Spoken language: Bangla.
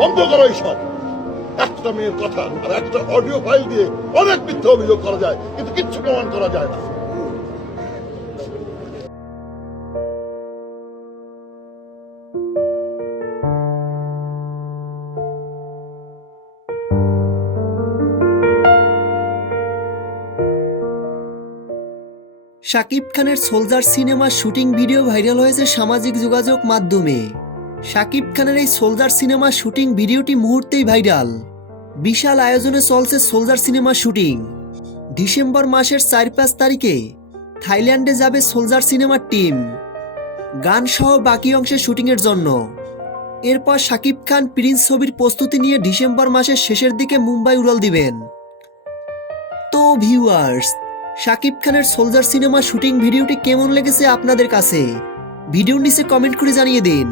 বন্ধ করো এইসব। একটা মেয়ের কথা আর একটা অডিও ফাইল দিয়ে অনেক মিথ্যা অভিযোগ করা যায়, কিন্তু কিচ্ছু প্রমাণ করা যায় না। শাকিব খানের সোলজার সিনেমার শুটিং ভিডিও ভাইরাল হয়েছে সামাজিক যোগাযোগ মাধ্যমে। শাকিব খানের এই সোলজার সিনেমার শুটিং ভিডিওটি মুহূর্তেই ভাইরাল। বিশাল আয়োজনে চলছে সোলজার সিনেমার শুটিং। ডিসেম্বর মাসের 4-5 তারিখে থাইল্যান্ডে যাবে সোলজার সিনেমার টিম, গান সহ বাকি অংশের শুটিংয়ের জন্য। এরপর শাকিব খান প্রিন্স ছবির প্রস্তুতি নিয়ে ডিসেম্বর মাসের শেষের দিকে মুম্বাই উড়াল দিবেন। তো ভিউয়ার্স, শাকিব খানের সোলজার সিনেমা শুটিং ভিডিওটি কেমন লেগেছে আপনাদের কাছে? ভিডিওর নিচে কমেন্ট করে জানিয়ে দিন।